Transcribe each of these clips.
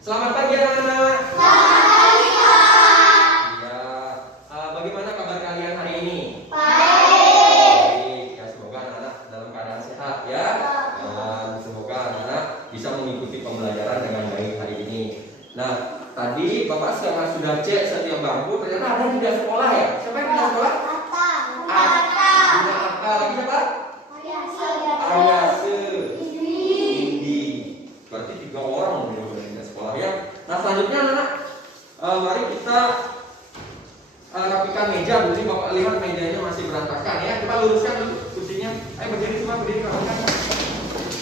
Selamat pagi anak-anak. Selamat pagi, Pak. Ya, bagaimana kabar kalian hari ini? Baik. Ya, semoga anak-anak dalam keadaan sehat ya. Dan semoga anak-anak bisa mengikuti pembelajaran dengan baik hari ini. Nah, tadi Bapak sudah cek setiap bangku, ternyata ada yang tidak sekolah ya. Siapa yang tidak sekolah? Lagi siapa? Ayase, Indi. Berarti 3 orang yang tidak sekolah ya. Nah, selanjutnya anak-anak, mari kita rapikan meja. Jadi Bapak lihat mejanya masih berantakan ya. Coba luruskan dulu kursinya. Ayo berdiri semua, berdiri rapikan.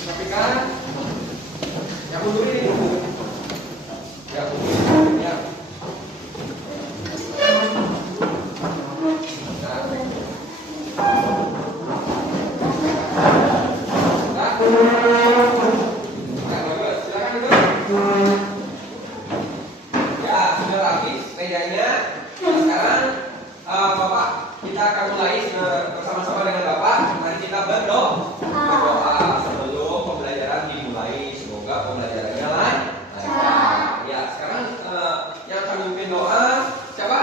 Rapikan. Yang mundur ini. Ya, mundur. Ya. Kita akan mulai bersama-sama dengan Bapak. Mari kita berdoa sebelum pembelajaran dimulai. Semoga pembelajarannya lancar. Ya, sekarang yang akan memimpin doa siapa?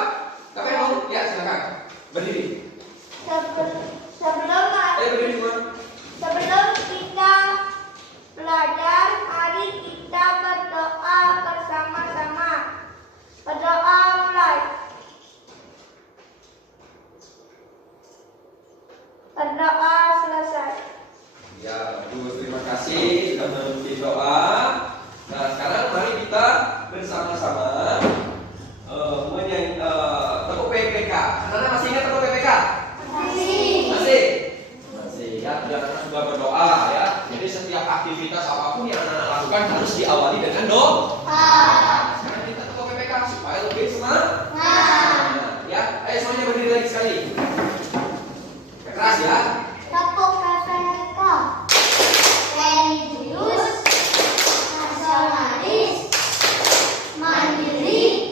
Siapa yang mau? Ya, silakan. Berdiri. Berdiri semua. Sebelum kita belajar, mari kita berdoa bersama-sama. Berdoa mulai. Berdoa selesai. Ya, bagus. Terima kasih sudah memimpin doa. Nah, sekarang mari kita bersama-sama menyanyi tepuk PPK. Anak-anak masih ingat tepuk PPK? Masih. Ya, anak-anak sudah berdoa ya. Jadi setiap aktivitas apapun yang anak-anak lakukan harus diawali dengan doa. Sekarang kita tepuk PPK supaya lebih semangat. Ya, ayo semuanya berdiri lagi sekali. Keras ya. Tepuk PPK. Religius, nasionalis, mandiri,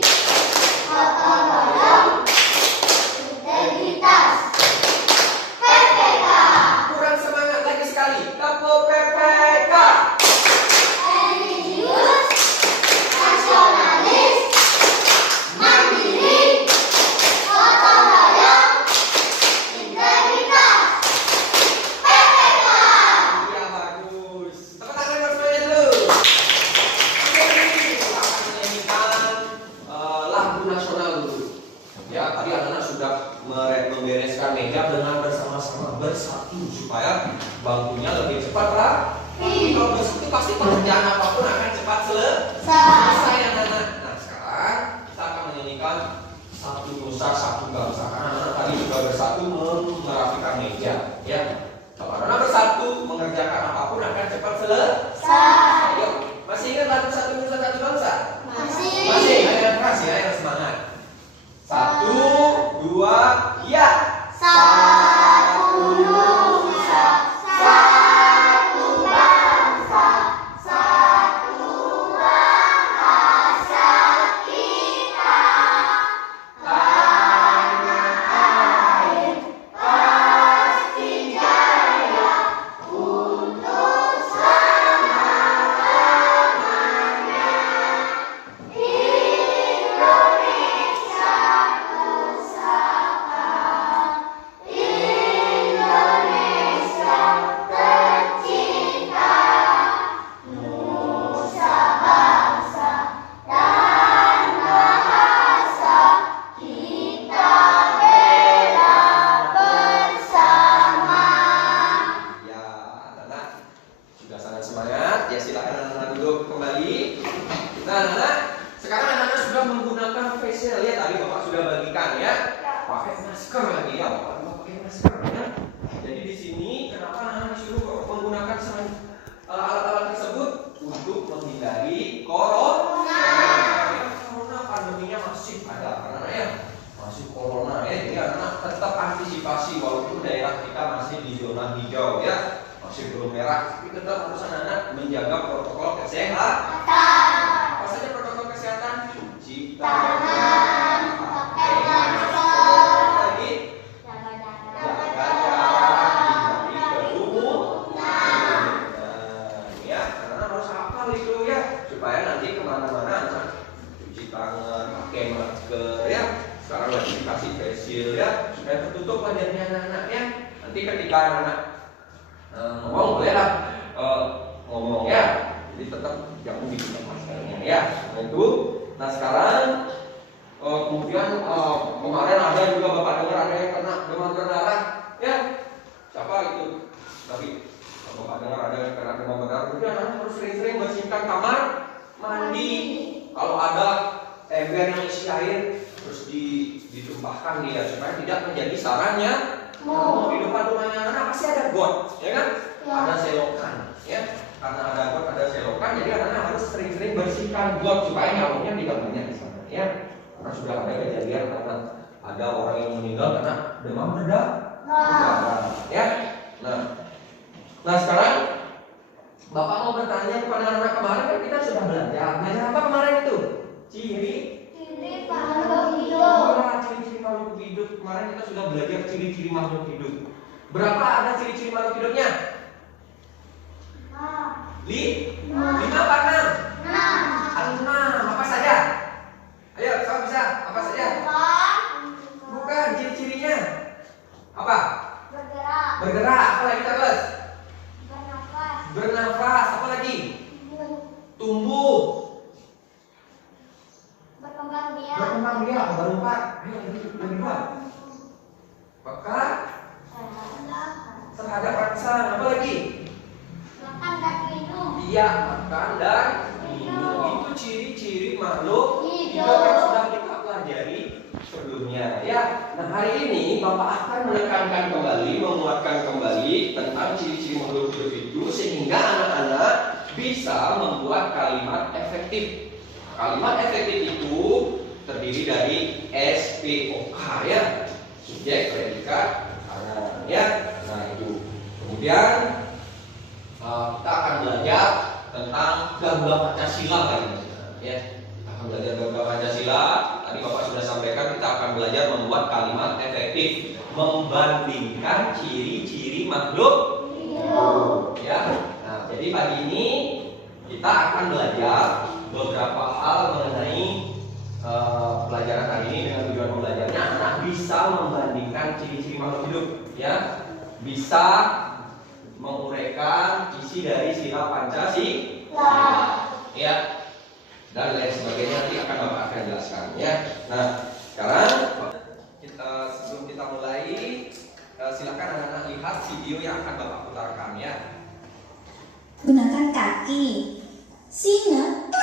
gotong royong, integritas. PPK. Kurang semangat lagi sekali. Tepuk PPK. Religius, nasionalis, mandiri, gotong royong, integritas. PPK. Iya, bagus. Tepuk tangan buat semuanya dulu. Oke, kita akan menyanyikan lagu nasional dulu. Ya, tadi anak-anak sudah membereskan meja dengan bersama-sama bersatu supaya bangkunya lebih cepat rapi. Kalau bersatu pasti pekerjaan apapun akan cepat selesai anak-anak. Nah, sekarang kita akan menyanyikan satu nusa satu bangsa. Anak-anak tadi sudah bersatu merapikan meja, ya. Kalau anak-anak bersatu mengerjakan apapun akan cepat selesai. Ayo, masih ingat lagu satu nusa satu bangsa? Masih. Ayo yang keras ya, yang semangat. 1, 2, ya. Satu nusa, satu bangsa, satu bahasa kita. Tanah air pasti jaya untuk selama-lamanya. Indonesia pusaka, Indonesia tercinta, nusa bangsa dan bahasa kita bela bersama. Ya, anak-anak sudah sangat semangat. Ya, silakan anak-anak duduk kembali. Nah, anak-anak, sekarang anak-anak sudah menggunakan face shield ya. Tadi Bapak sudah bagikan ya. Pakai masker lagi ya, Bapak juga pakai masker ya. Jadi di sini kenapa anak-anak disuruh menggunakan alat-alat tersebut untuk menghindari corona. Ya, corona pandeminya masih ada anak-anak ya. Masih corona ya. Jadi anak-anak tetap antisipasi walaupun daerah kita masih di zona hijau ya. Masih belum merah, tapi tetap harus anak-anak menjaga protokol kesehatan. Apa saja protokol kesehatan? Cuci tangan, pakai masker, lagi jaga jarak. kecil ya, supaya tertutup wajahnya anak-anaknya. Nanti ketika anak ngomong boleh lah ngomong ya, jadi tetap jangan dibuka maskernya ya. Nah sekarang kemudian kemarin ada juga Bapak dengar ada yang kena demam berdarah ya. Siapa itu? Tapi Bapak dengar ada yang kena demam berdarah, kemudian anak harus sering-sering bersihkan kamar mandi. Kalau ada ember yang isi air terus ditumpahkan dia supaya tidak menjadi sarangnya. Di depan rumahnya anak pasti ada got, ya kan? Ada selokan, ya. Karena ada got, ada selokan, jadi anak-anak harus sering-sering bersihkan got supaya nyamuknya tidak banyak di sana, ya. Karena sudah ada kejadian karena ada orang yang meninggal karena demam berdarah, ya. Nah sekarang Bapak mau bertanya kepada anak-anak kemarin kan kita sudah belajar. Belajar apa kemarin itu? Ciri makhluk hidup. Ciri-ciri makhluk hidup. Kemarin kita sudah belajar ciri-ciri makhluk hidup. Berapa ada ciri-ciri makhluk hidupnya? 5 apa 6? 6. Apa saja? Ayo, siapa bisa? Apa saja? Bukan ciri-cirinya. Apa? Bergerak. Apa lagi terus? Bernafas. Apa lagi? Tumbuh. Berkembang biak. Baru 4. Ayo, lagi 2. Peka terhadap rangsang. Apa lagi? Iya, makan dan minum. Itu ciri-ciri makhluk hidup yang sudah kita pelajari sebelumnya ya. Nah hari ini Bapak akan menekankan kembali, menguatkan kembali tentang ciri-ciri makhluk hidup itu sehingga anak-anak bisa membuat kalimat efektif. Kalimat efektif itu terdiri dari SPOK ya, subjek, predikat, karena ya. Nah itu. Kemudian kita akan belajar tentang gabungan Pancasila kali ini ya. Kita akan belajar gabungan Pancasila. Tadi Bapak sudah sampaikan kita akan belajar membuat kalimat efektif membandingkan ciri-ciri makhluk hidup ya. Nah, jadi pagi ini kita akan belajar beberapa hal mengenai pelajaran hari ini. Dengan tujuan pembelajarannya anak bisa membandingkan ciri-ciri makhluk hidup ya, bisa menguraikan isi dari sila Pancasila ya, dan lain sebagainya nanti akan Bapak akan jelaskan ya. Nah sekarang sebelum kita mulai silakan anak-anak lihat video yang akan Bapak putarkan ya. Gunakan kaki. Singa.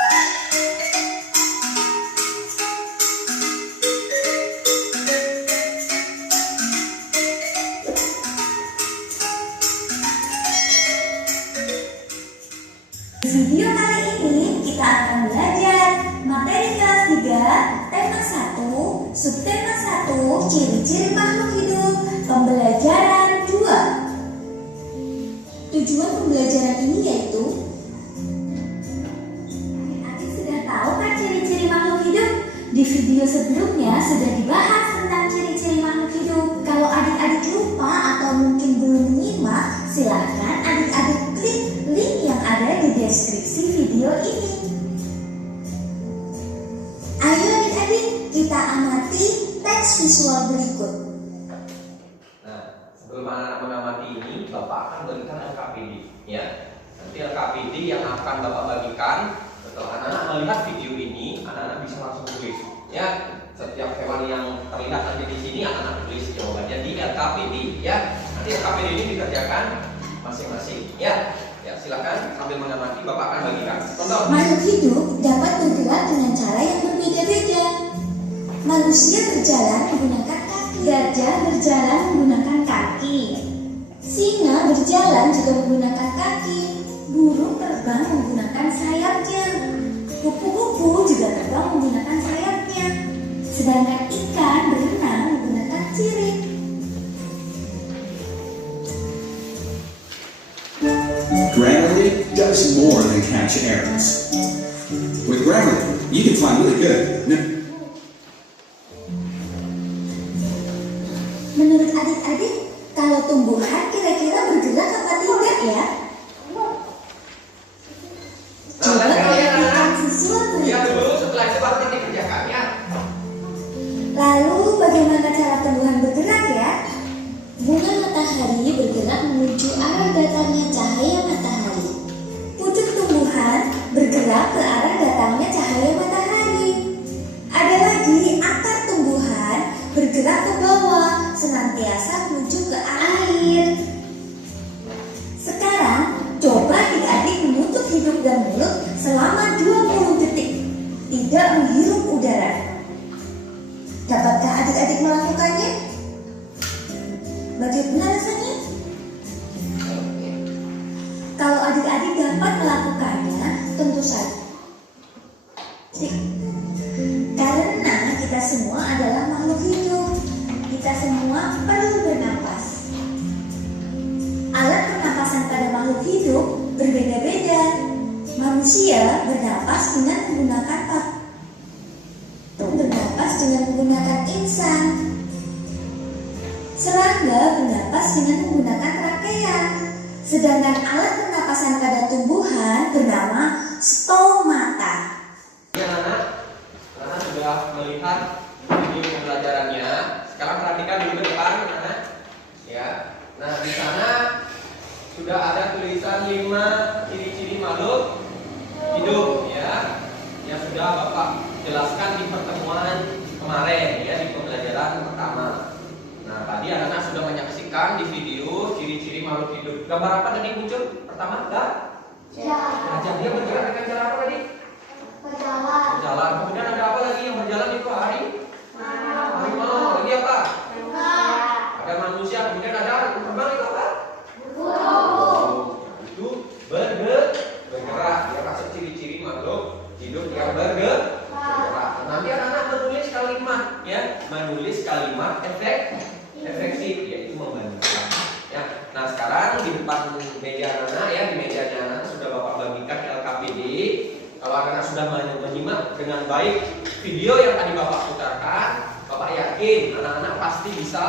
Video kali ini kita akan belajar materi kelas 3, tema 1, subtema 1, ciri-ciri makhluk hidup, pembelajaran 2. Tujuan pembelajaran ini yaitu adik sudah tahu kan ciri-ciri makhluk hidup? Di video sebelumnya sudah dibahas tentang ciri-ciri makhluk hidup. Kalau adik-adik lupa atau mungkin belum menyimak, silakan adik-adik klik link yang ada di deskripsi video ini. Ayo adik-adik, kita amati teks visual berikut. Nah, sebelum anak-anak mengamati ini, Bapak akan berikan LKPD ya. Nanti LKPD yang akan Bapak bagikan setelah anak-anak melihat video ini, anak-anak bisa langsung tulis ya. Setiap hewan yang terlihat nanti di sini anak-anak tulis jawabannya di LKPD ya. Nanti LKPD ini dikerjakan masing-masing ya. Ya, silakan sambil mengamati Bapak akan bagikan. Contoh. Makhluk hidup dapat bergerak dengan cara yang berbeda-beda. Manusia berjalan menggunakan kaki. Gajah berjalan menggunakan kaki. Singa berjalan juga menggunakan kaki. Burung terbang menggunakan sayapnya. Kupu-kupu juga terbang menggunakan sayapnya. Sedangkan ikan berenang menggunakan sirip. Grammarly does more than catch errors. With Grammarly, you can find really good. Menurut adik-adik, kalau tumbuhan kira-kira bergerak apa tidak ya? Coba perhatikan visual Ya berikut. dulu, setelah itu baru nanti kerjakan ya. Lalu bagaimana cara tumbuhan bergerak ya. Bunga matahari bergerak menuju arah datangnya cahaya matahari. Pucuk tumbuhan bergerak ke arah datangnya cahaya matahari. Ada lagi akar tumbuhan bergerak ke bawah senantiasa menuju ke air. Sekarang coba adik-adik menutup hidung dan mulut selama 20 detik. Tidak menghirup udara. Dapatkah adik-adik melakukannya? Bagaimana rasanya? Kalau adik-adik dapat melakukannya, tentu saja. Karena kita semua adalah makhluk hidup. Kita semua perlu bernapas. Alat pernapasan pada makhluk hidup berbeda-beda. Manusia bernapas dengan menggunakan paru, bernapas dengan menggunakan insang. Serangga bernapas dengan menggunakan trakea. Sedangkan alat pernapasan pada tumbuhan bernama stomata. Ya anak sudah melihat video pembelajarannya. Sekarang perhatikan dulu ke depan, anak. Ya. Nah, di sana sudah ada tulisan 5 ciri-ciri makhluk hidup ya, yang sudah Bapak jelaskan di pertemuan kemarin ya, di pembelajaran pertama. Nah, tadi anak-anak sudah menyaksikan di video ciri-ciri makhluk hidup. Gambar apa tadi muncul? Pertama, gajah. Dia bergerak dengan cara apa tadi? Berjalan. Kemudian ada apa lagi yang berjalan itu? Harimau. Lagi apa? Ada manusia. Kemudian ada terbang itu apa? Itu bergerak. Dia masuk ciri-ciri makhluk hidup yang bergerak. Nanti anak-anak menulis kalimat ya, menulis kalimat efektif, yaitu membandingkan. Ya. Nah, sekarang di depan meja anak ya, di mejanya anak sudah Bapak bagikan LKPD. Kalau anak-anak sudah menyimak dengan baik video yang tadi Bapak putarkan, Bapak yakin anak-anak pasti bisa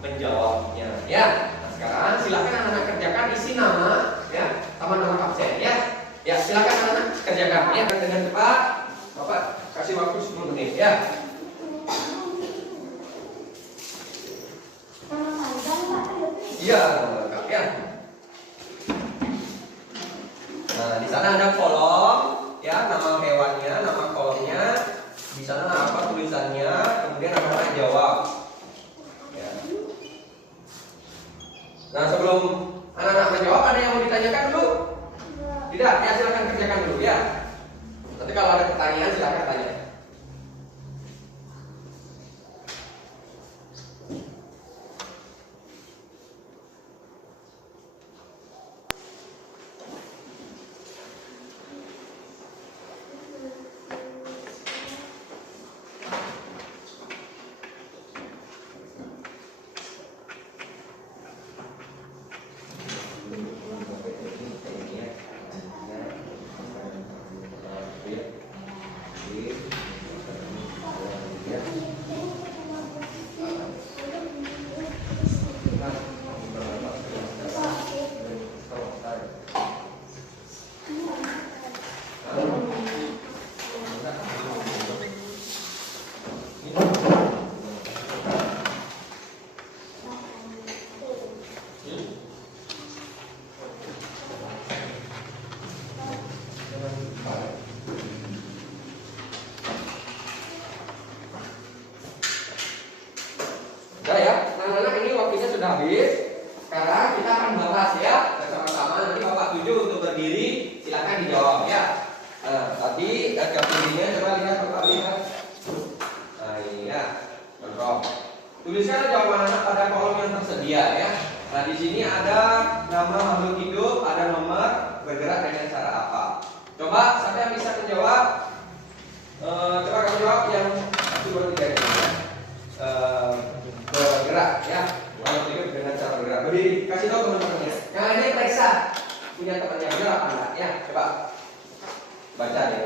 menjawabnya. Ya. Nah, sekarang silakan anak-anak kerjakan, isi nama ya, sama nama absen ya. Ya, silakan anak-anak kerjakan ya dengan cepat. Bapak kasih waktu 10 menit ya. Iya, lengkap ya. Nah, di sana ada kolom ya, nama hewannya, nama kolomnya. Di sana apa tulisannya, kemudian anak-anak jawab. Ya. Nah, sebelum anak-anak menjawab, ada yang mau ditanyakan dulu? Tidak, ya silakan kerjakan dulu ya. Nanti kalau ada pertanyaan silakan tanya. Udah ya, anak-anak ini waktunya sudah habis. Sekarang kita akan bahas ya bersama-sama. Nanti Bapak tuju untuk berdiri, silakan dijawab ya. Tadi agak pilihnya coba lihat, Bapak lihat. Nah iya, contoh. Tuliskan jawaban anak pada kolom yang tersedia ya. Nah di sini ada nama makhluk hidup, ada nomor, bergerak dengan cara apa. Coba siapa yang bisa menjawab? Coba kamu jawab yang 1, 2, 3 ini ya. Bergerak ya, makhluk hidup dengan cara bergerak. Berdiri, kasih tahu teman-temannya. Yang lainnya periksa punya temannya benar apa enggak ya. Coba baca ya.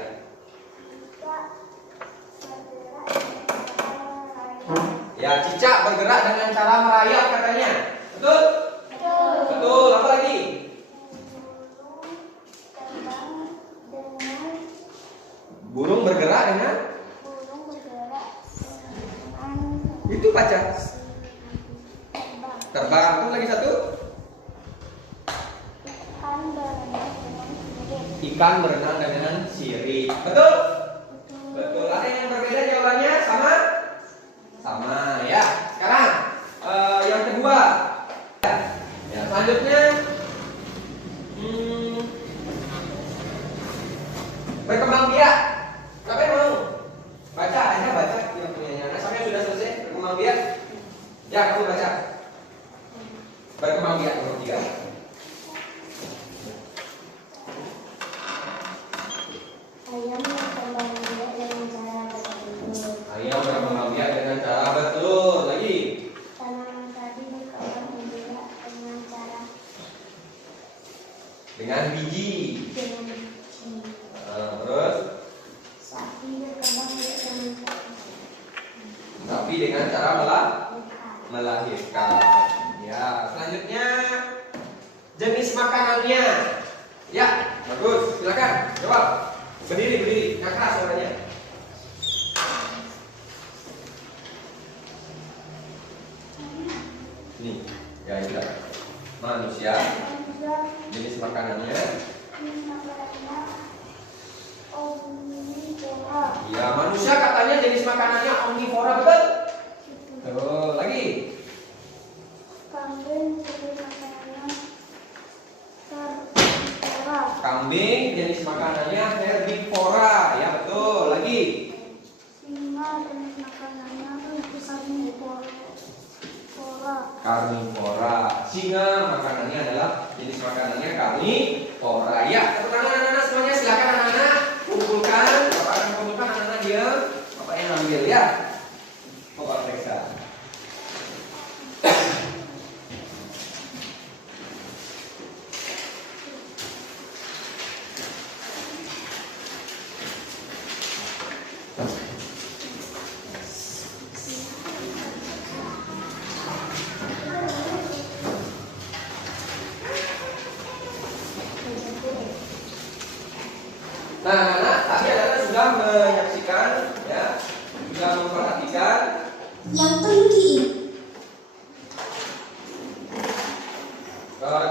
Ya, cicak bergerak dengan cara merayap katanya. Betul? Betul. Apa lagi? Burung bergerak dengan? Itu baca. Terbang. Terus lagi satu. Ikan berenang dengan sirip. Betul? Betul. Ada yang berbeda jawabannya? Sama? Sama ya. Sekarang yang kedua. Ya, selanjutnya berkembang biak. Siapa yang mau? Baca aja, baca yang punyanya. Nah, siapa yang sudah selesai berkembang biak? Ya, kamu baca. Berkembang biak nomor 3. Ayam berkembang biak dengan cara berburu. Ayam berkembang biak dengan cara betul. Lagi. Tanaman tadi berkembang biak dengan cara Dengan biji. dengan biji. Terus Sapi berkembang biak dengan cara sapi dengan cara melahirkan. Ya, selanjutnya jenis makanannya. Ya, bagus. Silakan jawab. Berdiri, yang keras suaranya. Nih, ya itulah. Manusia, jenis makanannya. Ya, manusia katanya jenis makanannya omnivora, betul? Betul. Lagi. Kambing jenis makanannya herbivora, ya betul. Lagi. Karnivora. Singa makanannya adalah jenis makanannya karnivora. Ya, tepuk tangan anak-anak semuanya. Silakan anak-anak kumpulkan. Bapak akan kumpulkan, anak-anak diam. Bapak yang ambil ya. Bapak periksa. Nah, anak-anak, tadi anak-anak sudah menyaksikan, ya, sudah memperhatikan. Yang perlu diingat,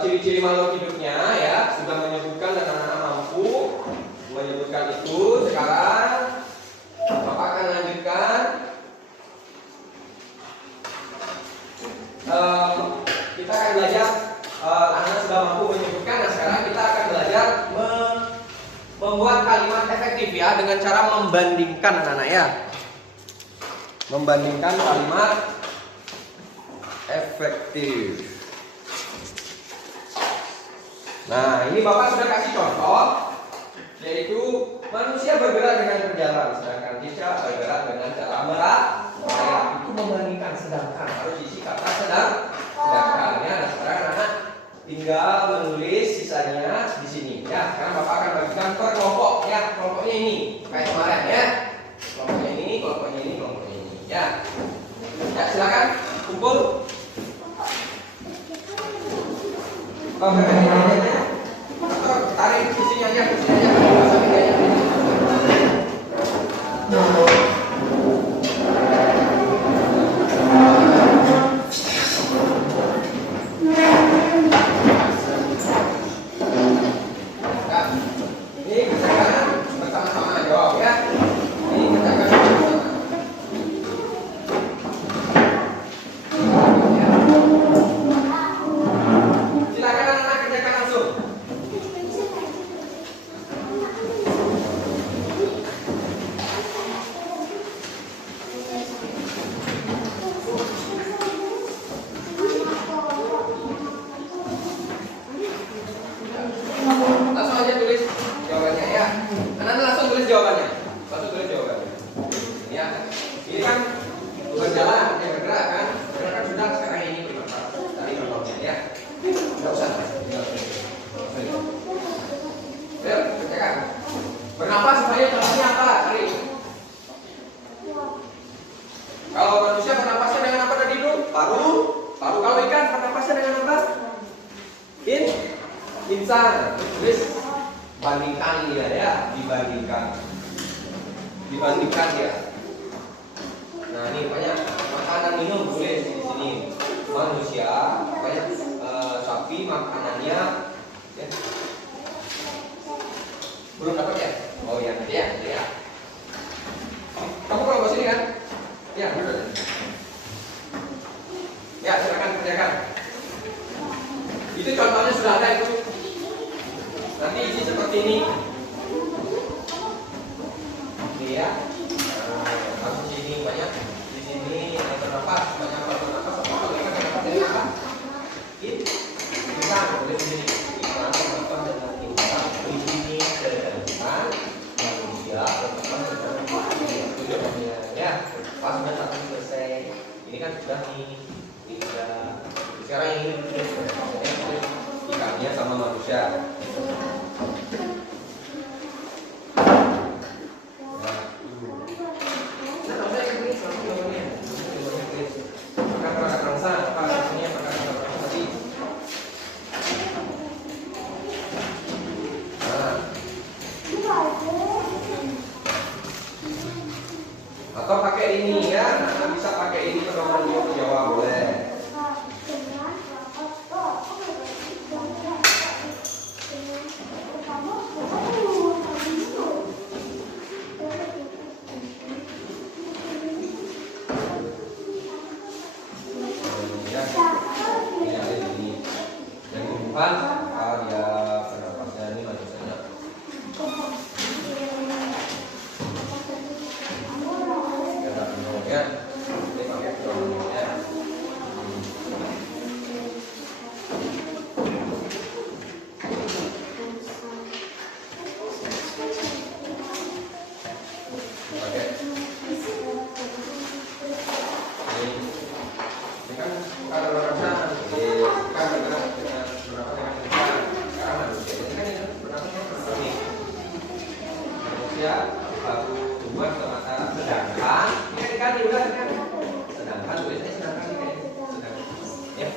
Ciri-ciri makhluk hidupnya, ya, sudah menyebutkan dan anak-anak mampu menyebutkan itu. Sekarang Bapak akan lanjutkan. Kita akan belajar. Anak-anak sudah mampu menyebutkan. Nah, sekarang kita akan belajar membuat kalimat efektif, ya, dengan cara membandingkan, anak-anak, ya. Membandingkan kalimat efektif. Nah, ini Bapak sudah kasih contoh, yaitu manusia bergerak dengan berjalan, sedangkan Tisha bergerak dengan cara merayap. Itu membandingkan, sedangkan harus isi kata sedangkan, ya. Nah, sekarang anak tinggal menulis sisanya di sini, ya. Sekarang Bapak akan bagikan per kelompok, ya. Kelompoknya ini, kayak kemarin, ya. Kelompoknya ini, kelompoknya ini, kelompoknya ini, ya. Ya, silakan kumpul. Tarik ke sini aja, ke sini aja. Ini kerjakan bersama-sama, jawab, ya. Ini kerjakan bersama-sama. Silakan anak-anak kerjakan langsung. Langsung aja tulis jawabannya, ya. Anak-anak langsung tulis jawabannya. Langsung tulis jawabannya. Ya. Ini kan berjalan, ya, bergerak kan? Bergerak kan sudah, sekarang ini bergerak. Tadi contohnya, ya. Enggak usah. Ayo, kerjakan. Bernapas supaya contohnya apa? Cari. Kalau manusia bernapasnya dengan apa tadi dulu? Paru. Paru. Kalau ikan bernapasnya dengan apa? Insan. Tulis bandingkan dia, ya. Dibandingkan ya. Nah, ini banyak makanan minum boleh di sini. Manusia, banyak sapi makanannya ya. Belum dapat ya? Oh ya, nanti ya, nanti ya. Kamu kalau ke sini kan? Ya, benar. Ya, silakan kerjakan. Itu contohnya sudah ada itu. Nanti isi seperti ini. Ini ya. Masuk sini banyak. Di sini yang terdapat banyak terdapat. Apa yang terdapat dari apa? Ini. Kita boleh di sini. Kita terdapat dengan insan. Di sini terdapat manusia terdapat dengan ya. Pas sudah satu selesai. Ini kan sudah nih. Sekarang ini ikannya sama manusia. Atau pakai ini ya, bisa pakai ini pedoman di Jawa boleh. Karya pendapatnya ini manusianya. Ya, ini pakai pedomannya. Ini kan kalau rasa baru buat ke mata sedangkan ini kan udah kan sedangkan tulisnya sedangkan ini sedangkan ya.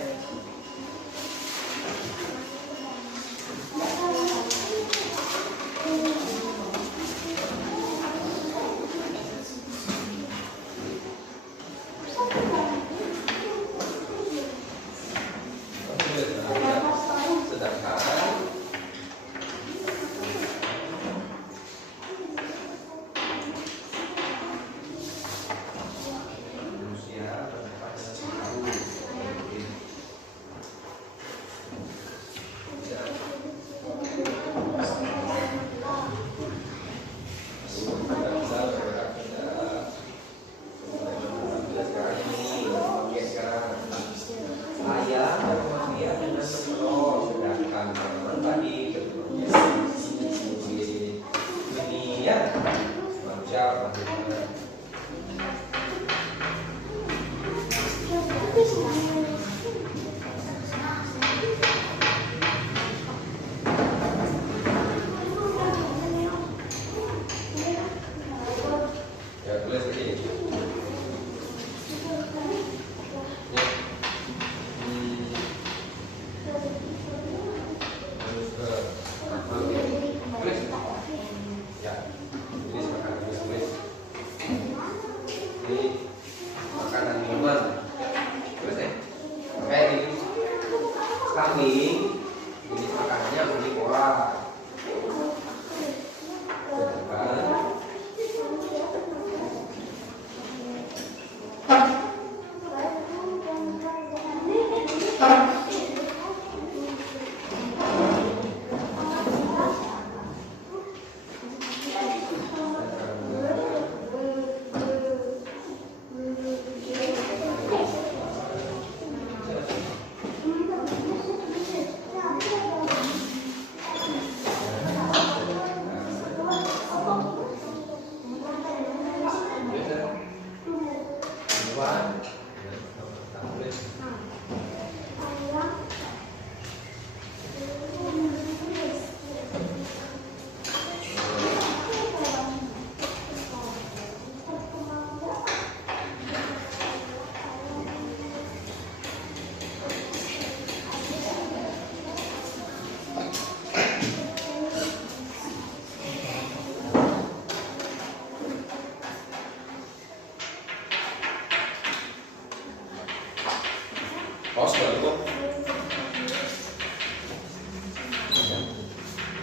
Pause dulu.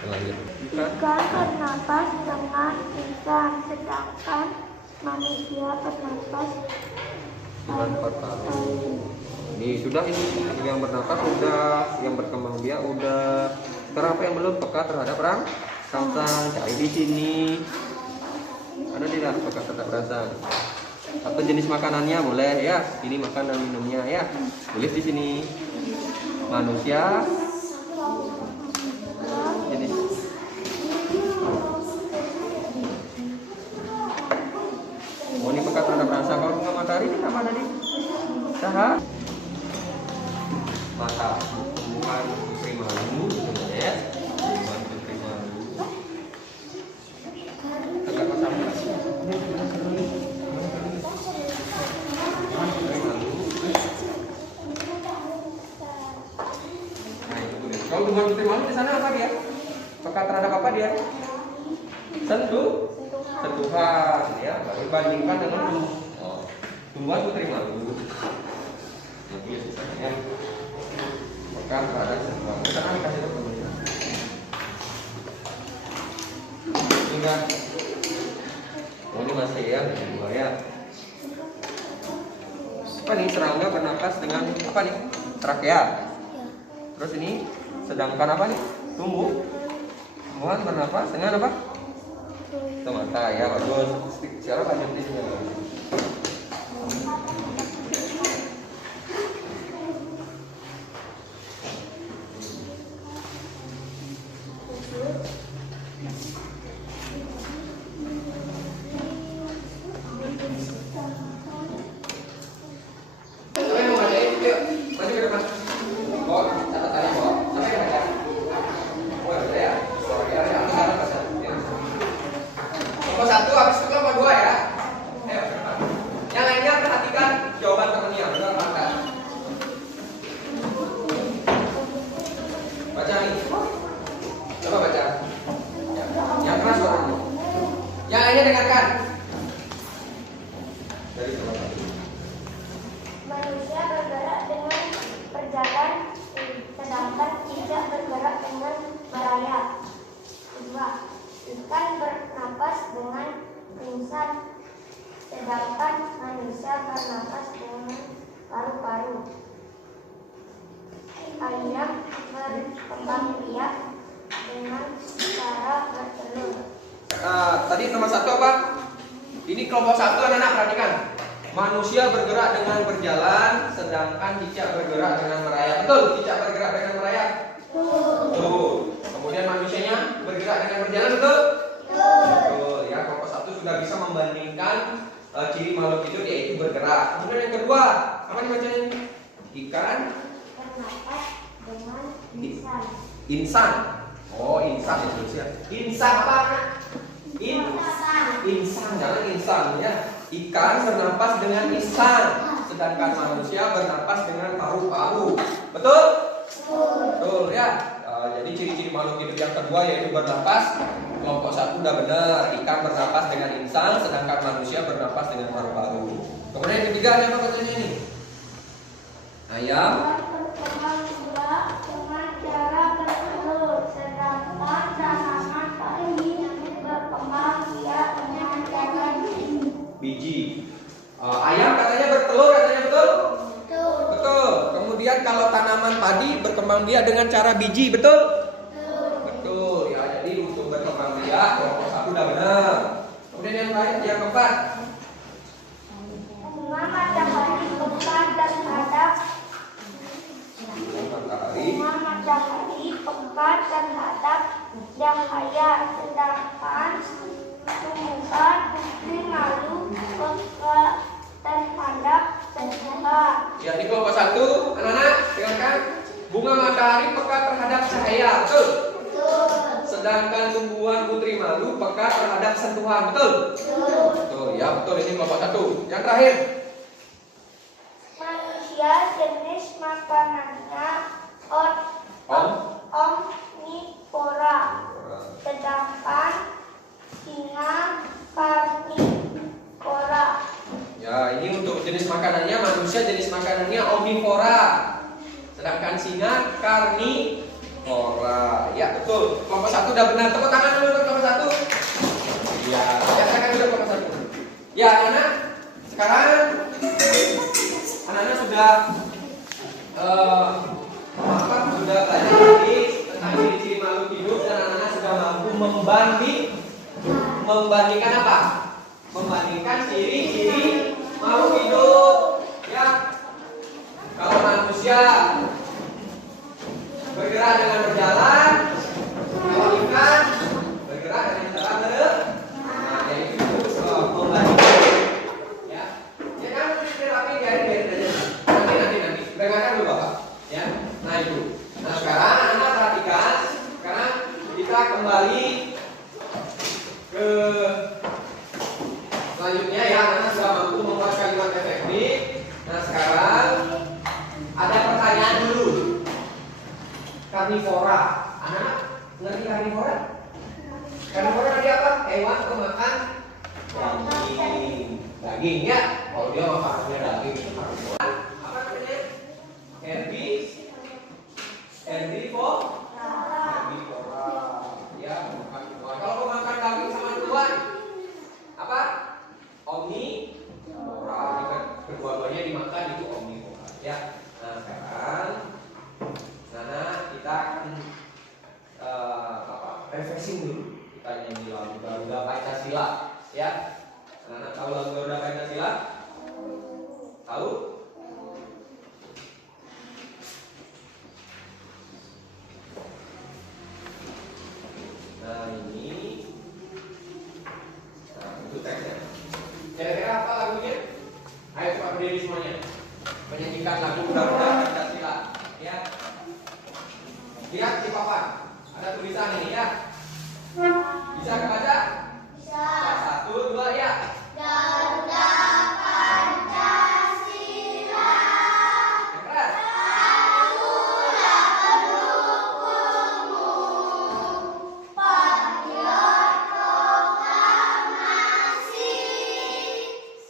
Lanjut. Ikan bernapas dengan lisan, sedangkan manusia bernapas Dengan paru-paru. Ini sudah, ini yang bernapas sudah, yang berkembang biak udah. Sekarang apa yang belum peka terhadap rangsang? Cari di sini. Ada tidak peka terhadap rangsang? Atau jenis makanannya boleh ya. Ini makan dan minumnya ya. Tulis di sini. Manusia. Jenis. Oh, ini peka terhadap rangsang. Kalau bunga matahari ini apa tadi? Saha? Mata. Tumbuhan putri malu, ya. Tumbuhan putri malu. Agak pasang. Kalau tumbuhan putri malu di sana apa dia? Peka terhadap apa dia? Sentuhan, ya. Baru bandingkan dengan tumbuhan putri malu. Ya. Peka terhadap sentuhan. Sekarang kasih tahu teman-teman. Hingga. Oh, ini masih ya, dua ya. Apa nih, serangga bernapas dengan apa nih? Trakea. Terus ini sedangkan apa nih? Tumbuhan bernapas dengan apa? Mata ya, bagus. Sekarang lanjut di sini. Satu habis itu kelompok dua ya. Ayo, yang lainnya perhatikan jawaban temennya. Benar maka. Baca nih. Coba baca. Ya. Yang keras suaranya. Yang lainnya dengarkan. Dari coba. Manusia bergerak dengan berjalan, sedangkan tidak bergerak dengan merayap. Kedua, ikan bernapas dengan lisan, sedangkan manusia bernapas dengan paru-paru. Ayam berkembang biak dengan cara bertelur. Tadi nomor satu apa? Ini kelompok satu, anak-anak perhatikan. Manusia bergerak dengan berjalan, sedangkan cicak bergerak dengan merayap. Betul, cicak bergerak dengan merayap. Betul. Kemudian manusianya bergerak dengan berjalan, betul? Betul. Ya, kelompok satu sudah bisa membandingkan ciri makhluk hidup yaitu bergerak. Kemudian yang kedua, apa nih bacanya? Ikan Bernapas dengan lisan. insan. Oh, insan itu ya. Insan apa? Insan, jangan insan ya. Ikan bernapas dengan insan, sedangkan manusia bernapas dengan paru-paru. Betul? Betul ya. Jadi ciri-ciri makhluk hidup yang kedua yaitu bernapas. Kelompok satu udah benar. Ikan bernapas dengan insan, sedangkan manusia bernapas dengan paru-paru. Kemudian yang ketiga apa bacanya ini? Ayam Berkembang biak dengan cara bertelur, sedangkan tanaman padi berkembang biak dengan cara biji. Ayam katanya bertelur, katanya betul? Betul. Kemudian kalau tanaman padi berkembang biak dengan cara biji, betul? Betul. Ya, jadi untuk berkembang biak kelompok satu udah benar. Kemudian yang lain, yang keempat. bunga matahari pekat terhadap bunga matahari pekat terhadap cahaya, sedangkan tumbuhan putri malu pekat terhadap sentuhan. Ya, di kelompok satu, anak-anak, dengarkan. Bunga matahari peka terhadap cahaya, betul? Sedangkan tumbuhan putri malu peka terhadap sentuhan, betul? Betul, ya betul, ini kelompok satu. Yang terakhir. Manusia jenis makanannya omnivora, sedangkan singa karnivora. Ya, ini untuk jenis makanannya, manusia jenis makanannya omnivora, ikan singa karnivora. Ya betul. Kelompok 1 udah benar. Tepuk tangan dulu untuk kelompok 1. Iya. Ya saya udah kelompok 1. Ya anak-anak, sekarang anak-anak sudah sudah belajar lagi tentang ciri-ciri makhluk hidup dan anak-anak sudah mampu membandingkan apa? Membandingkan ciri-ciri makhluk hidup. Ya, kalau manusia bergerak dengan berjalan, kalau ikan bergerak dengan cara yaitu membandingkan. Ya, ya kan tapi biarin aja. Nanti dengarkan dulu Bapak. Ya, nah itu. Nah sekarang anak perhatikan. Sekarang kita kembali ke selanjutnya ya. Anak sudah mampu membuat kalimat efektif. Nah sekarang ada pertanyaan dulu. Karnivora. Anak ngerti karnivora? Karnivora tadi apa? Hewan pemakan daging. Daging ya. Kalau dia makannya daging itu karnivora. Apa namanya? Herbivora. Ya, pemakan tumbuhan. Kalau pemakan daging sama tumbuhan apa? Omnivora. Jika kedua-duanya dimakan itu omnivora. Ya. Nah sekarang kita akan refreshing dulu. Kita nyanyi lagu Garuda Pancasila. Ya. Anak tahu lagu Garuda Pancasila? Tahu? Nah ini, itu teksnya. Kira-kira apa lagunya? Ayo coba berdiri semuanya. Menyanyikan lagu Garuda Pancasila. Ya. Lihat di papan. Ada tulisan ini ya. Bisa kebaca? Bisa. 1, 2 ya. Garuda Pancasila. Keras. Akulah pendukungmu, patriot proklamasi,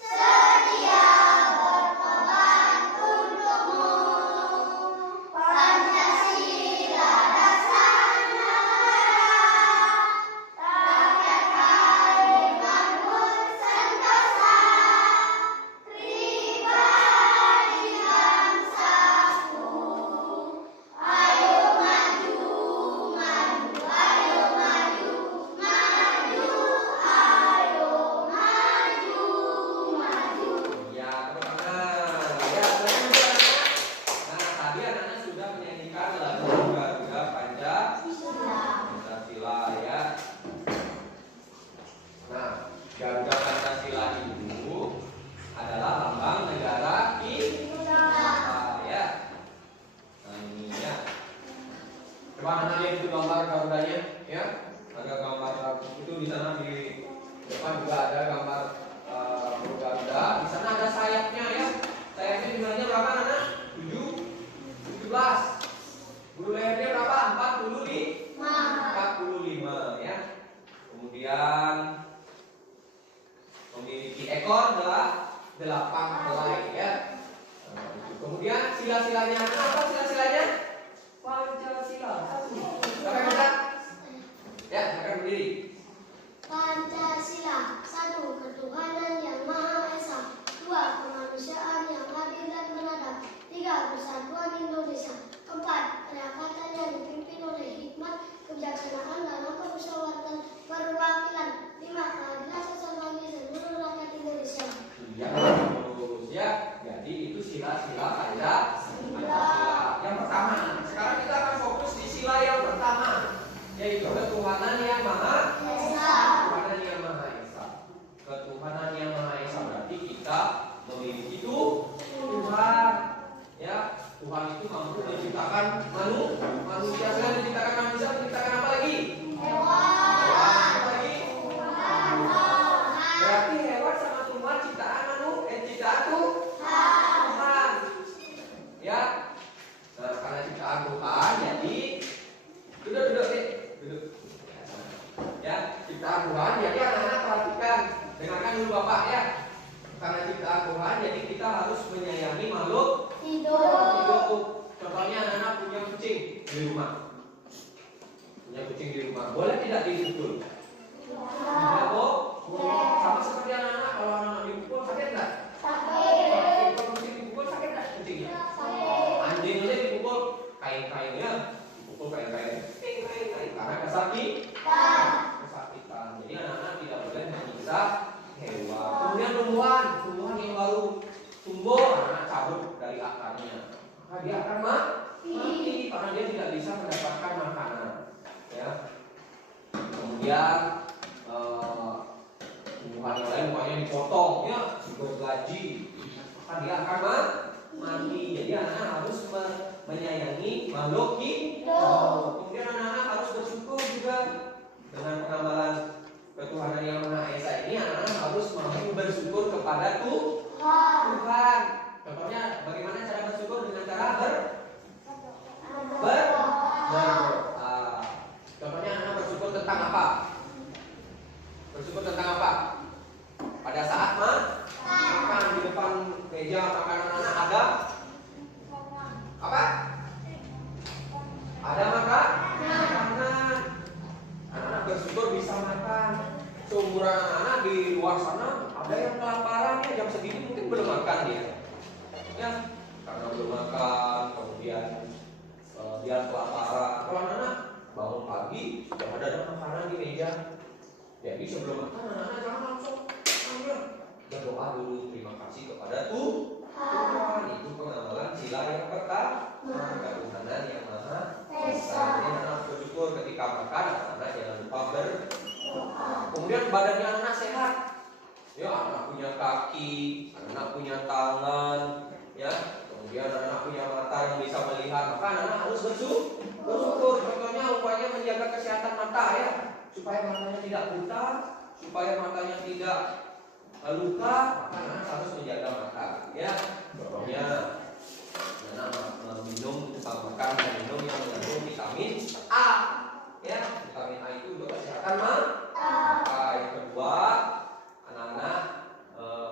sedia berkorban untukmu. Pancasila dasar negara, rakyat kalian bersentosa, pribadi bangsaku. Ayo maju, maju, ayo maju, maju, ayo maju, maju. Ya, tepuk tangan. Ya, silakan anak. Nah, tadi anak-anak sudah menyanyikan lagu Garuda Pancasila ya. Nah, Garuda Pancasila itu adalah lambang negara kita ya. Nah, ini ya. Coba anak lihat itu gambar Garudanya ya. Ada gambar itu di sana di depan juga ada gambar burung Garuda. Di sana ada sayapnya ya. Sayapnya jumlahnya berapa anak? 17. Bulu lehernya berapa? 45 ya. Kemudian memiliki ekor 8 helai ya. Nah, itu. Kemudian sila-silanya apa sila-silanya? Pancasila. Sampai baca. Ya, silakan berdiri. Pancasila, 1. Ketuhanan yang Maha Esa, 2. Kemanusiaan yang adil dan beradab, 3. Persatuan Indonesia, 4. Kerakatan yang dipimpin oleh hikmat, kebijaksanaan dalam kemusyawaratan perwakilan, 5. Keadilan sosial bagi seluruh rakyat Indonesia. Ya, terus ya. Jadi itu sila-sila Pancasila. Yang pertama, sekarang kita akan fokus di sila yang pertama, yaitu ketuhanan yang Maha Esa. Ketuhanan yang Maha Esa. Ketuhanan yang Maha Esa berarti kita memiliki Tuhan. Ya, Tuhan itu mampu menciptakan manusia. Selain menciptakan manusia, menciptakan apa lagi? Hewan. Apa lagi? Tuhan. Berarti hewan sama Tuhan ciptaan Tuhan. Ya. Nah, karena ciptaan Tuhan, jadi duduk deh. Duduk. Ya, ciptaan Tuhan. Jadi anak-anak perhatikan, dengarkan dulu Bapak ya. Karena ciptaan Tuhan, jadi kita harus menyayangi makhluk Hidup. hidup. Contoh Contohnya anak-anak punya kucing di rumah. Punya kucing di rumah. Boleh tidak dipukul? Tidak, Bu. Sama seperti anak-anak, kalau anak-anak dipukul sakit nggak? Sakit. Kalau kucing dipukul sakit nggak kucingnya? Anjing aja dipukul kain-kainnya, dipukul kain-kain, karena kesakitan. Jadi anak-anak tidak boleh menyiksa hewan. Kemudian tumbuhan yang baru tumbuh, anak-anak cabut dari akarnya, maka dia akan mati karena dia tidak bisa mendapatkan makanan. Ya. Kemudian tumbuhan yang lain pokoknya dipotong, ya, digergaji, maka dia akan mati. Jadi anak-anak harus menyayangi makhluk hidup. Kemudian anak-anak harus bersyukur juga dengan pengamalan ketuhanan yang Maha Esa ini. Anak-anak harus mampu bersyukur kepada Tuhan. Contohnya bagaimana cara bersyukur? Dengan cara berdoa. Contohnya anak bersyukur tentang apa? Bersyukur tentang apa? Pada saat makan di depan meja makanan anak ada apa? Ada makanan. Anak-anak bersyukur bisa makan. Seumuran anak-anak di luar sana ada yang kelaparan, ya jam segini mungkin belum makan dia. Ya, karena belum makan, kemudian dia kelaparan. Kalau anak-anak bangun pagi sudah ada makanan di meja. Jadi sebelum makan anak-anak jangan langsung ambil, berdoa dulu, terima kasih kepada Tuhan. Itu pengamalan sila yang pertama, ketuhanan yang Maha Esa. Jadi anak bersyukur ketika makan, anak jangan lupa berdoa. Kemudian badannya anak sehat. Ya, anak punya kaki, anak punya tangan, ya. Kemudian anak punya mata yang bisa melihat, maka anak harus bersyukur. Contohnya upaya menjaga kesehatan mata, ya, supaya matanya tidak buta, supaya matanya tidak luka, maka anak harus menjaga mata, ya. Contohnya anak minum makan minum yang mengandung vitamin A, ya. Vitamin A itu untuk kesehatan mata. Yang kedua, anak-anak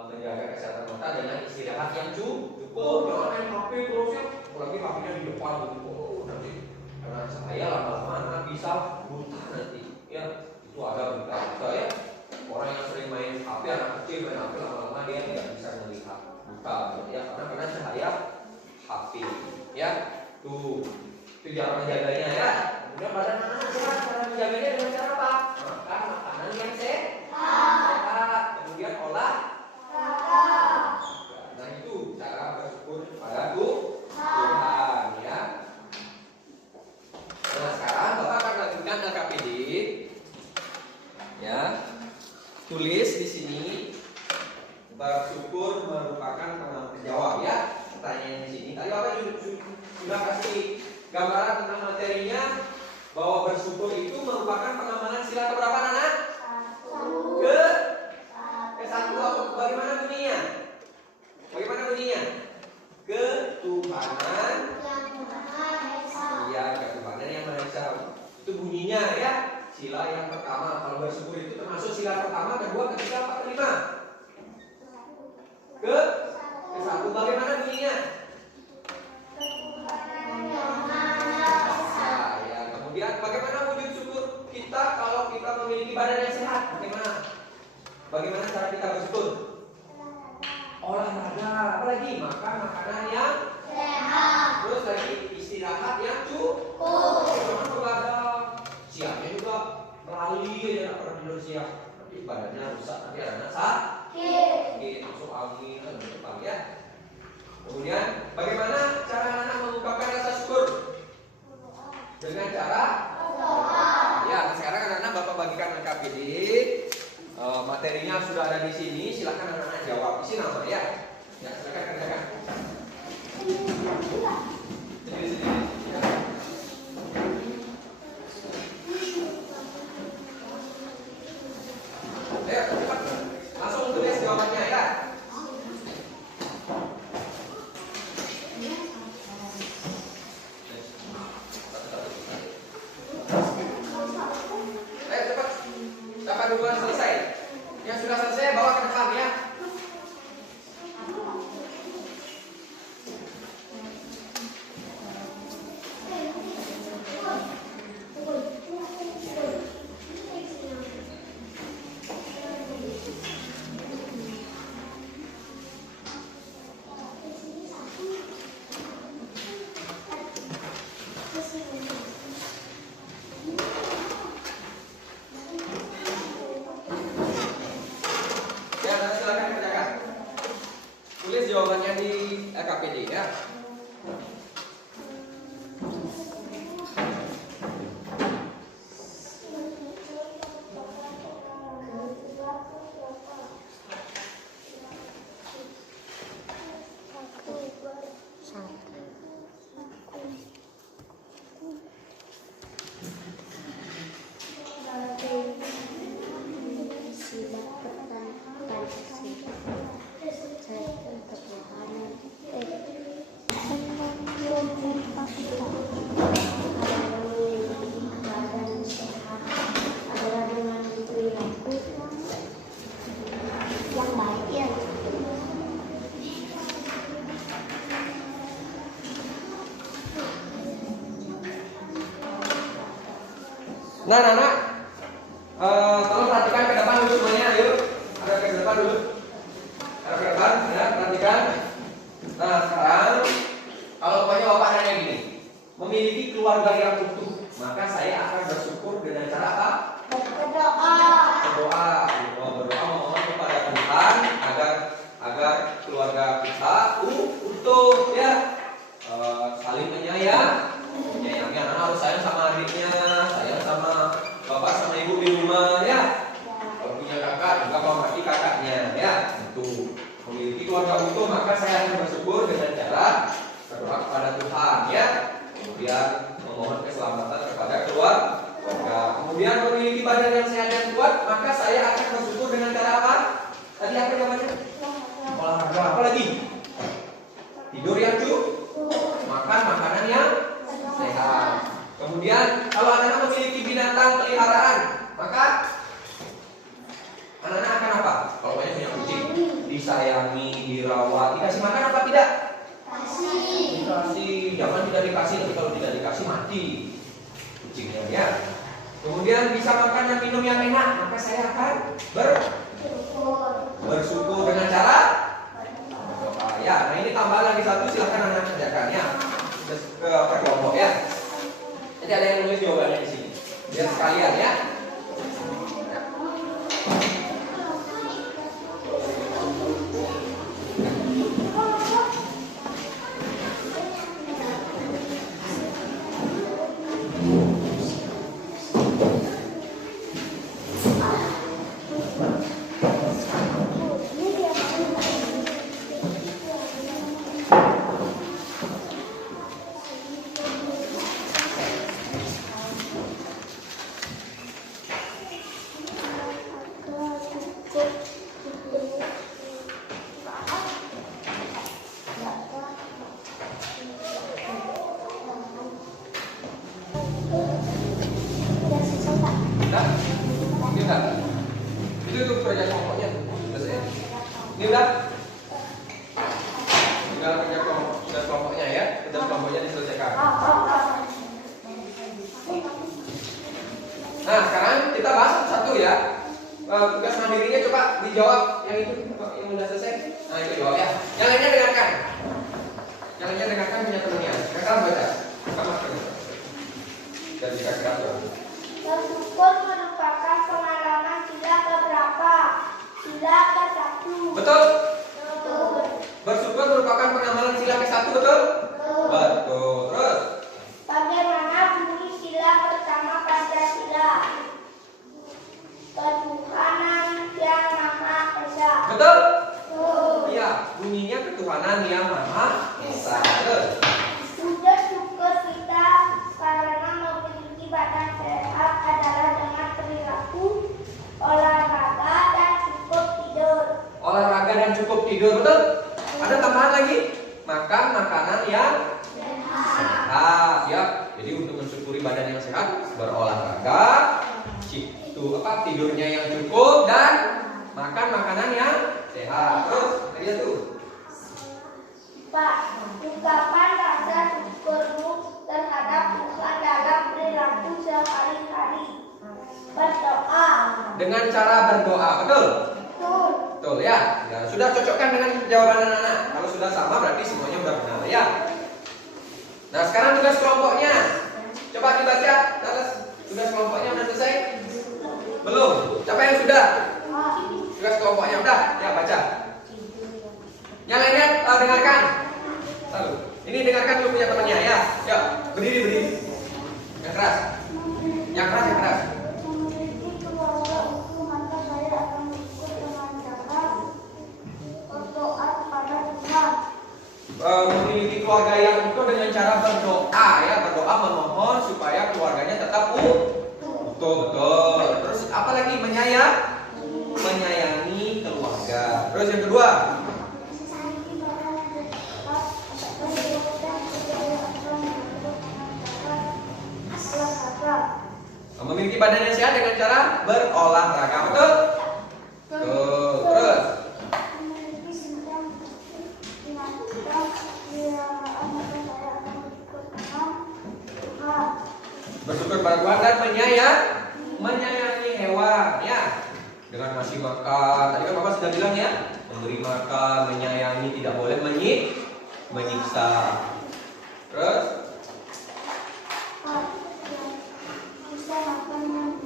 menjaga kesehatan mata dengan istirahat yang cukup. Jangan main HP terus, ya, apalagi HP-nya di depan gitu. Nanti karena cahaya lama-lama anak bisa buta nanti, ya. Itu ada berita-berita, ya. Orang yang sering main HP, anak kecil main HP, lama-lama dia tidak bisa melihat, buta, ya, karena cahaya HP, ya. Tuh, itu cara menjaganya, ya. Kemudian badan anak sehat, cara menjaganya dengan cara apa? Makan makanan yang sehat, kemudian olahraga. Nah, itu cara bersyukur kepada Tuhan, ya. Nah, sekarang Bapak akan lanjutkan LKPD, ya. Tulis di sini bersyukur merupakan penjawab, ya. Pertanyaan di sini. Tadi Bapak sudah kasih gambaran tentang materinya bahwa bersyukur itu merupakan pengamalan sila keberapa, anak? Ke-1. Bagaimana bunyinya? Ketuhanan yang ketuhanan yang Maha Esa. Itu bunyinya, ya. Sila yang pertama. Kalau bersyukur itu termasuk sila pertama, kedua, ketiga, empat, kelima. Ke-1. Bagaimana bunyinya? Kemudian bagaimana wujud syukur kita kalau kita memiliki badan yang sehat? Bagaimana cara kita bersyukur? Olahraga, apalagi makan makanan yang sehat. Terus lagi istirahat yang cukup. Jangan begadang. Siangnya juga beralih, tidak pernah tidur siang. Nanti badannya rusak, nanti anak sakit, masuk angin dan depan, ya. Kemudian bagaimana cara anak mengungkapkan rasa syukur? Dengan cara berdoa. Ya, sekarang anak-anak Bapak bagikan LKPD. Materinya sudah ada di sini. Silakan anak-anak jawab. Isi nama, ya. Ya, silakan kerjakan. Ayo, cepat. Langsung tulis jawabannya, ya. Ayo cepat. Siapa duluan selesai? Yang sudah selesai bawa ke depan, ya. jawabannya di KPD ya. Nah, anak-anak, tolong perhatikan ke depan dulu semuanya, ayo. Ada ke depan dulu. Ada ke depan, ya, perhatikan. Nah, sekarang kalau pokoknya bapak nanya gini, memiliki keluarga yang utuh, maka saya akan bersyukur dengan cara apa? Berdoa. Berdoa, berdoa memohon kepada Tuhan agar keluarga kita utuh, ya. Saling menyayangi anak harus sayang sama adiknya, sayang sama bapak sama ibu di rumah, ya. Kalau punya kakak juga menghormati kakaknya, ya. Itu memiliki keluarga utuh, maka saya akan bersyukur dengan cara berdoa kepada Tuhan, ya. Kemudian memohon keselamatan kepada keluarga. Kemudian memiliki badan yang sehat dan kuat, maka saya akan bersyukur dengan cara apa? Tadi apa jawabannya? Olahraga. Apa lagi? Tidur yang cukup, makan makanan yang sehat. Kemudian kalau anak-anak memiliki binatang peliharaan, maka anak-anak akan apa? Kalau banyak punya kucing, disayangi, dirawat, dikasih makan apa tidak? Dikasih. Jangan tidak dikasih, tapi kalau tidak dikasih mati kucingnya, ya. Kemudian bisa makan dan minum yang enak, maka saya akan bersyukur dengan cara berdoa, ya. Nah, ini tambah lagi satu, silahkan anak kerjakan, ya. Ke kelompok, ya. Jadi ada yang nulis jawabannya di sini, biar sekalian, ya. Ini udah. Itu kerja kelompoknya selesai. Ini udah. Tinggal kerja kelompoknya, ya. Kerja kelompoknya diselesaikan. Nah, sekarang kita bahas satu-satu, ya. Tugas mandirinya coba dijawab yang itu yang udah selesai. Nah, itu jawab, ya. Yang lainnya dengarkan. Yang lainnya dengarkan punya temannya. Sekarang baca. Sama sekali. Dan kira-kira Bersyukur merupakan pengalaman sila keberapa? Sila ke-1. betul? Bersyukur merupakan pengamalan sila ke-1, betul? Betul. Terus? Bagaimana bunyi sila pertama Pancasila? Ketuhanan yang Maha Esa. Betul? Iya, bunyinya ketuhanan yang Maha Esa. Terus? Sudah syukur kita karena memiliki badan sehat adalah dengan perilaku olahraga dan cukup tidur. Olahraga dan cukup tidur, betul? Ada tambahan lagi? Makan makanan yang sehat, ya. Jadi untuk mensyukuri badan yang sehat, berolahraga, tidurnya yang cukup, dan makan makanan yang sehat. Terus, ayo tuh. Pak, ungkapan rasa syukurmu terhadap Tuhan dalam perilaku sehari-hari. Berdoa. Dengan cara berdoa, betul? Betul, ya. Ya, sudah cocokkan dengan jawaban anak-anak. Kalau sudah sama berarti semuanya sudah benar, ya. Nah, sekarang tugas kelompoknya. Coba dibaca. Tugas kelompoknya sudah selesai? Belum. Siapa yang sudah? Tugas kelompoknya udah? Ya, baca. Yang lainnya dengarkan. Lalu, ini dengarkan dulu punya temannya ya. Ya, berdiri. Yang keras. Yang keras. Memiliki keluarga utuh, maka saya akan ikut dengan cara berdoa kepada Tuhan. Memiliki keluarga yang utuh dengan cara berdoa ya, berdoa memohon supaya keluarganya tetap utuh. Betul. Terus apa lagi? Menyayangi keluarga. Terus yang kedua, memiliki badan yang sehat dengan cara berolahraga. Betul? Tuh, terus Memiliki sidang dengan sidang peliharaan, maka saya akan ikut dengan Tuhan. bersyukur pada Tuhan dan menyayangi hewan ya. Dengan ngasih makan. Tadi kan Bapak sudah bilang ya, memberi makan, menyayangi, tidak boleh menyiksa. Terus Bisa makan yang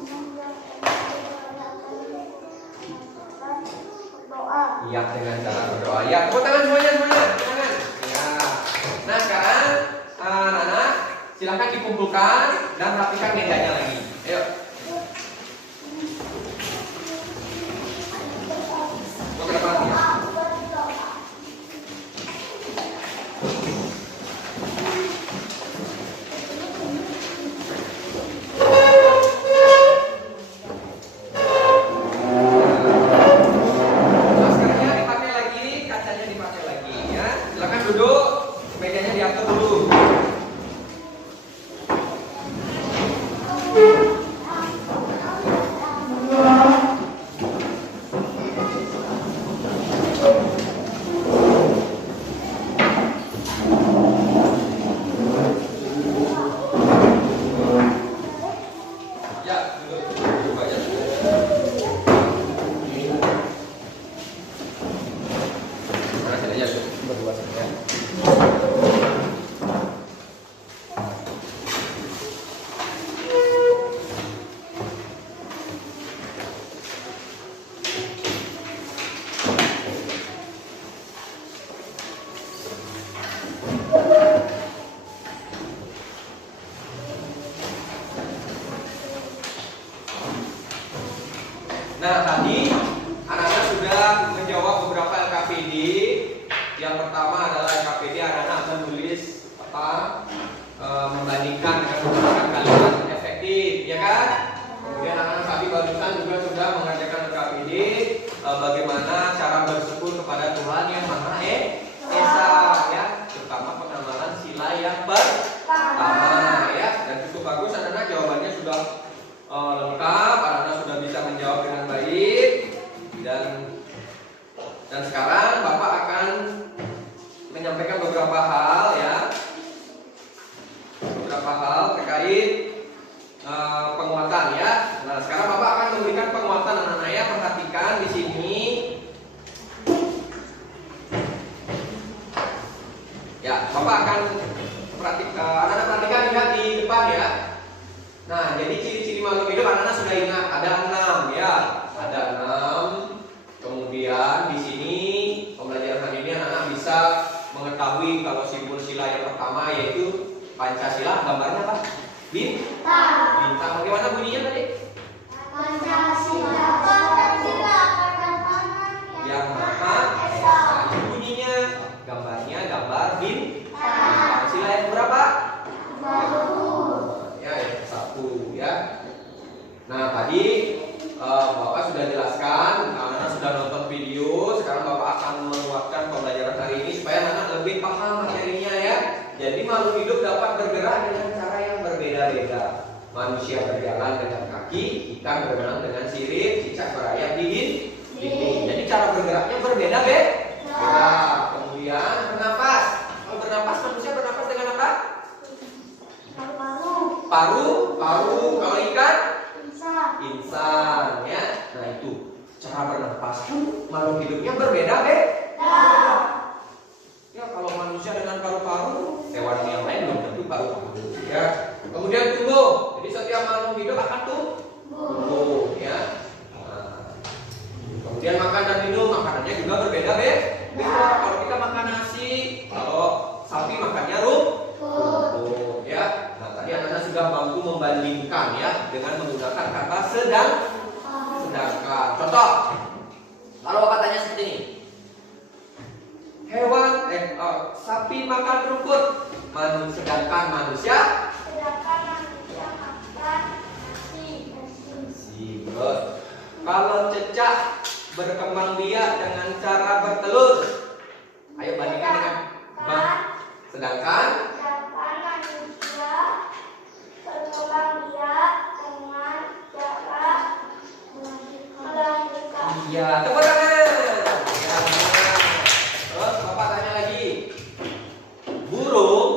berdoa. iya dengan cara berdoa. Ya, tepuk tangan semuanya. Tepuk tangan. Ya. Nah sekarang anak-anak silakan dikumpulkan dan rapikan mejanya lagi. Ayo. Mau ke depan ya. Maskernya dipakai lagi, kacanya dipakai lagi ya. Silakan duduk, mejanya diatur dulu. Ya, duduk. Duduk aja. Nah, sini aja duduk. Berdua saja. Nah, tadi anak-anak sudah menjawab beberapa LKPD. Yang pertama adalah LKPD anak-anak menulis membandingkan dengan menggunakan kalimat efektif, ya kan? Kemudian anak-anak tadi barusan juga sudah mengajarkan LKPD bagaimana cara bersyukur kepada Tuhan yang Maha Esa, ya, terutama penamalan sila yang pertama, ya. Dan cukup bagus anak-anak jawabannya sudah lengkap, anak-anak sudah bisa menjawab dengan baik. Dan sekarang Bapak akan menyampaikan beberapa hal ya, beberapa hal terkait penguatan ya. Nah sekarang Bapak akan memberikan penguatan anak-anak ya. Perhatikan di sini ya, Bapak akan anak-anak perhatikan, lihat di depan ya. Nah, jadi ciri-ciri makhluk hidup anak-anak sudah ingat, ada 6 ya. Ada 6. Kemudian di sini pembelajaran hari ini anak-anak bisa mengetahui kalau simbol sila yang pertama yaitu Pancasila, gambarnya apa? Bintang. Bagaimana bunyinya tadi? Pancasila. Yang Maha Esa. Itu bunyinya, gambarnya gambar bintang. Sila yang berapa? Ya, yang satu ya. Nah tadi Bapak sudah jelaskan, anak-anak sudah nonton video. Sekarang Bapak akan menguatkan pembelajaran hari ini supaya anak-anak lebih paham materinya ya. Jadi makhluk hidup dapat bergerak dengan cara yang berbeda-beda. Manusia berjalan dengan kaki, ikan berenang dengan sirip, cicak berayap di dinding. Jadi cara bergeraknya berbeda-beda. Kemudian bernapas. Kalau bernapas, manusia bernapas dengan apa? Paru. Kalau ikan? Insan ya. Nah itu cara bernapas pun makhluk hidupnya berbeda-beda. Ya kalau manusia dengan paru-paru, hewan yang lain belum tentu paru-paru ya. Kemudian tumbuh. Jadi setiap makhluk hidup akan tumbuh ya. Nah, kemudian makan dan minum, makanannya juga berbeda-beda. Kalau kita makan nasi sapi makan rumput, sedangkan manusia makan nasi. Good. Kalau cecak berkembang biak dengan cara bertelur. Ayo bandingkan dengan sedangkan manusia berkembang biak dengan cara melahirkan. iya, tepuk tangan. Ya. Terus Bapak tanya lagi. Burung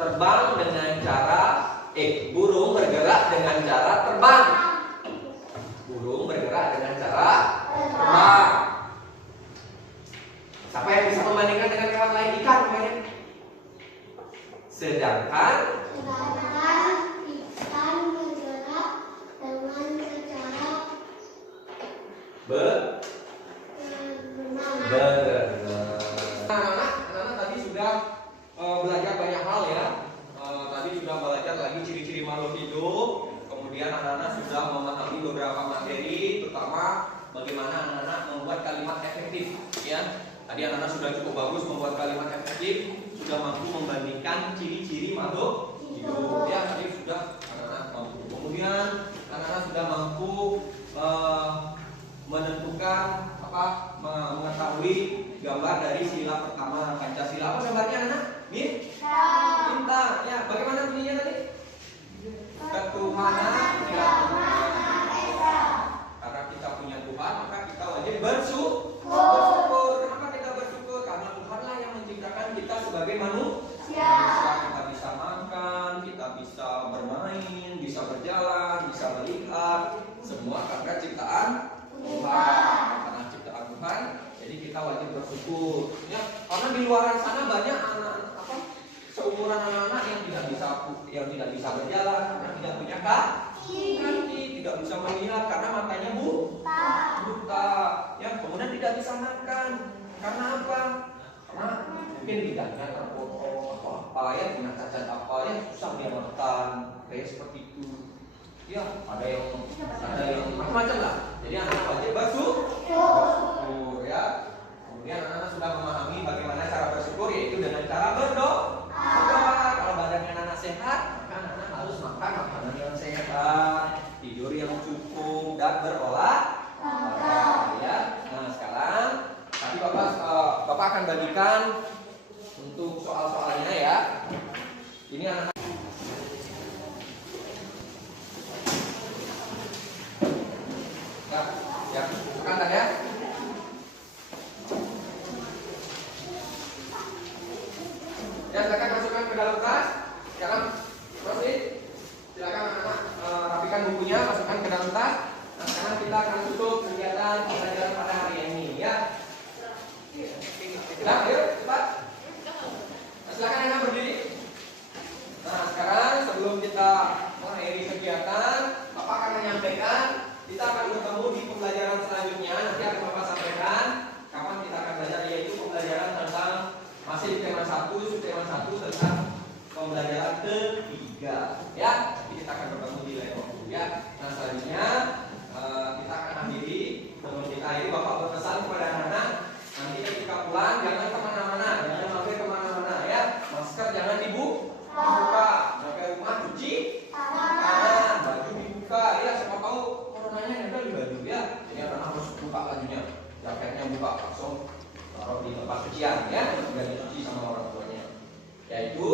terbang dengan cara burung bergerak dengan cara terbang. Burung bergerak dengan cara terbang. Siapa yang bisa membandingkan dengan hewan lain? Ikan umpamanya. Sedangkan ikan bergerak dengan cara berenang. Anak-anak tadi sudah belajar banyak hal ya. Tadi sudah belajar lagi ciri-ciri makhluk hidup. Kemudian anak-anak sudah memahami beberapa materi, terutama bagaimana anak-anak membuat kalimat efektif. Ya, tadi anak-anak sudah cukup bagus membuat kalimat efektif, sudah mampu membandingkan ciri-ciri makhluk hidup. Ya, tadi sudah anak-anak mampu. Kemudian anak-anak sudah mampu menentukan mengetahui gambar dari sila pertama Pancasila. Apa gambarnya anak? Bintang. Ya, bagaimana bunyinya tadi? Ketuhanan yang Maha Esa. Karena kita punya Tuhan, maka kita wajib bersyukur. Kenapa kita bersyukur? Karena Tuhanlah yang menciptakan kita sebagai manusia. Kita bisa makan, kita bisa bermain, bisa berjalan, bisa melihat, semua karena ciptaan Tuhan. Karena ciptaan Tuhan, jadi kita wajib bersyukur. Ya, karena di luar sana banyak anak seumuran anak-anak yang tidak bisa berjalan, yang tidak punya kaki, tidak bisa melihat karena matanya buta. Ya, kemudian tidak bisa makan. Karena apa? Karena mungkin lidahnya terpotong atau apa ya, punya cacat apa ya, susah dia makan. Kayak seperti itu. Ya, ada yang macam-macam lah. Jadi anak wajib bersyukur ya. Kemudian anak-anak sudah memahami bagaimana cara bersyukur, yaitu dengan cara berdoa. Kalau badannya anak sehat, maka anak harus makan makanan yang sehat, tidur yang cukup, dan berolahraga. Ya. Nah, sekarang tadi Bapak akan bagikan untuk soal-soalnya ya. Ini anak. Ya, bukan tanya. Ya, silakan masukkan ke dalam tas. Sekarang proceed. Silakan anak-anak rapikan bukunya, masukkan ke dalam tas. Nah, sekarang kita akan tutup kegiatan pembelajaran pada hari ini ya. Sudah, ayo cepat. Nah, silakan anak berdiri. Nah, sekarang sebelum kita mengakhiri kegiatan, Bapak akan menyampaikan kita akan bertemu di pembelajaran selanjutnya. Nanti akan Bapak sampaikan kapan kita akan belajar, yaitu pembelajaran tentang masih di tema 1, subtema 1 tentang pembelajaran ketiga ya. Jadi kita akan bertemu di level 3. Nah, selanjutnya kita akan akhiri. Sebelum kita akhiri, Bapak berpesan kepada anak-anak, nanti ketika pulang jangan kemana-mana, jangan mampir kemana-mana ya. Masker jangan dibuka, sampai rumah cuci tangan, baju dibuka ya. Siapa tahu coronanya nempel di baju ya. Jadi anak harus buka bajunya, jaketnya buka langsung taruh di tempat cucian ya, biar dicuci sama orang tuanya. Yaitu